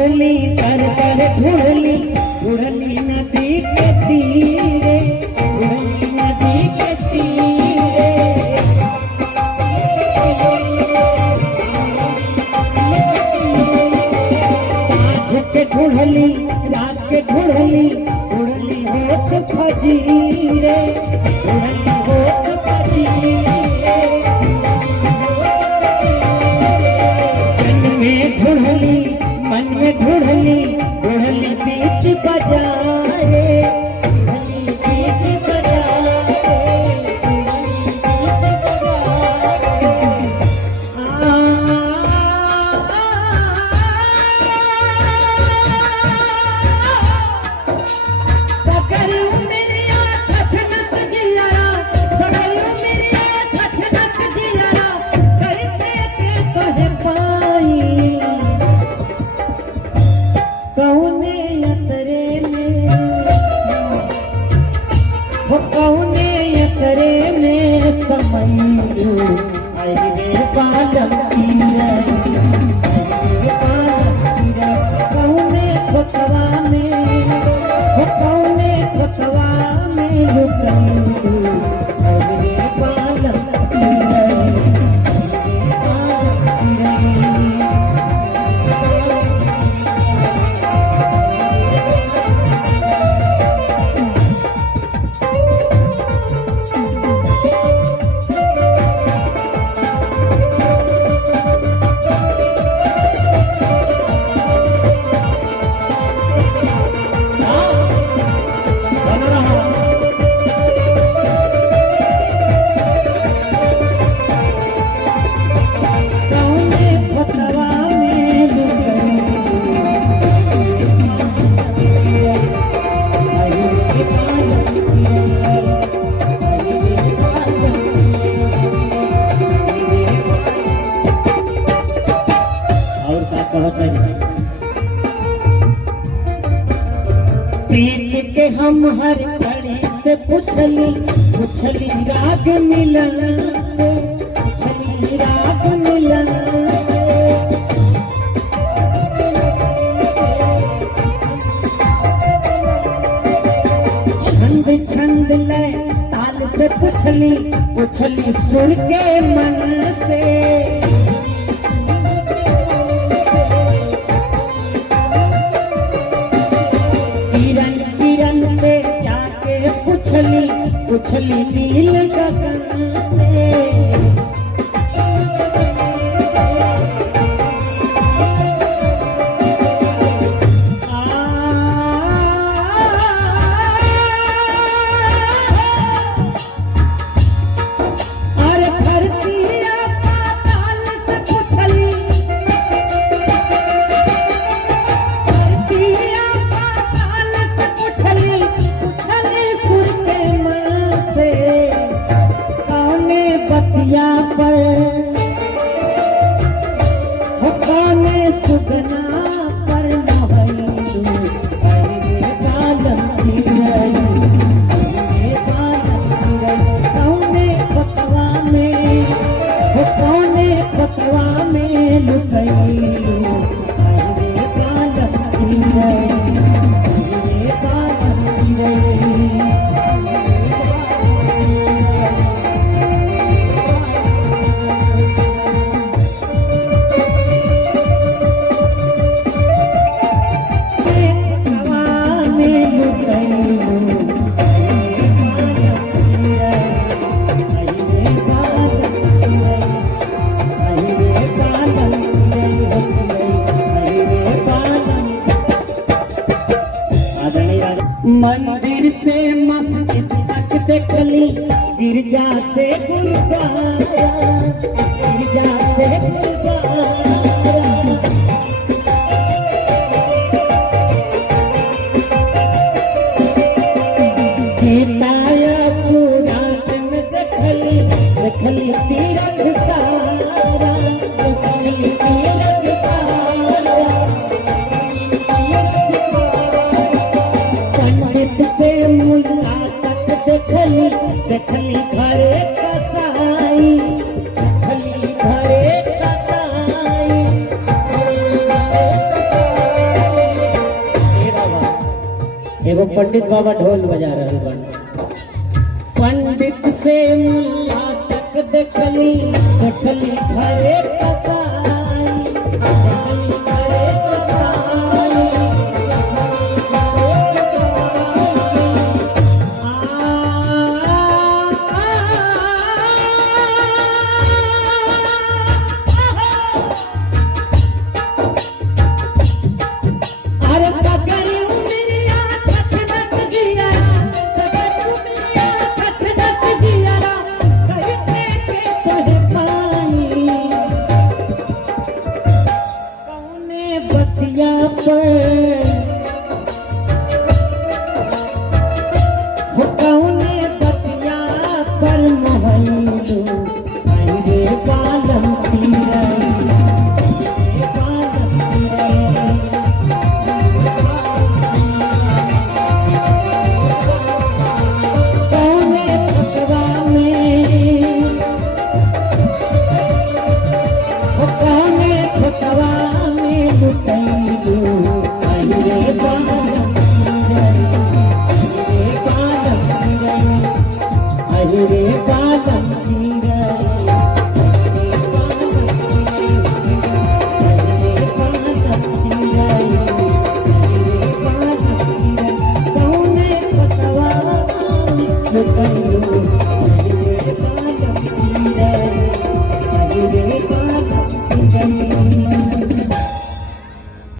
ढूंढली तर ढूंढली ढूंढली नदी के तीरे ढूंढली नदी के तीरे साँझ के ढूंढली रात के ढूंढली ढूंढली होत फजीरे ढूंढली होत फजीरे ढूंढली मन में ढूंढली ढूंढली बीच बाजारे ढूंढली बीच बाजारे सगर मेरिया छछनत जियारा सगर मेरिया छछनत जियारा करते के कहे पाई कौने यतरे में वो कौने यतरे में समय आई वे बालम की कौने खोतवा में वो कौने खोतवा में लुकाई आई वे बालम की प्रीत के हम हर घड़ी से पुछली पुछली राग मिलन से पुछली राग मिलन छंद छंद लय ताल से पुछली पुछली सुर के मन से पुछली नील गगन से और धरती पाताल से पुछली धरती पाताल से पुछली पुछली सुर के मन से कौने बतिया पर हो कौने सुगना पर मोहलू अरे बालम की रही कौने बतवा में हो कौने बतवा में लुकैलू अरे बालम की रही बालम की रही मंदिर से मस्जिद तक देखली गिरजा से गुरुद्वारा गिरजा से गुरुद्वारा गीताया पुराण में देखली देखली तीरथ सारा देखली तीरथ सारा से मुल्ला तक देखली देखली घरे कसाई देखली घरे कसाई पंडित बाबा ढोल बजा रहे बन। पंडित से मुल्ला तक देखली देखली घरे कसाई, देखली घरे कसाई, अरे सगरी उमरिया छछनक दिया, सगरी उमरिया छछनक दिया, कैसे के तोहे पानी कौने बतिया पर, हो कौने बतिया पर मोहइलू रे बालम चिरई, बालम चिरई। कौने फकरा में, हो कौने फकरा में लुटई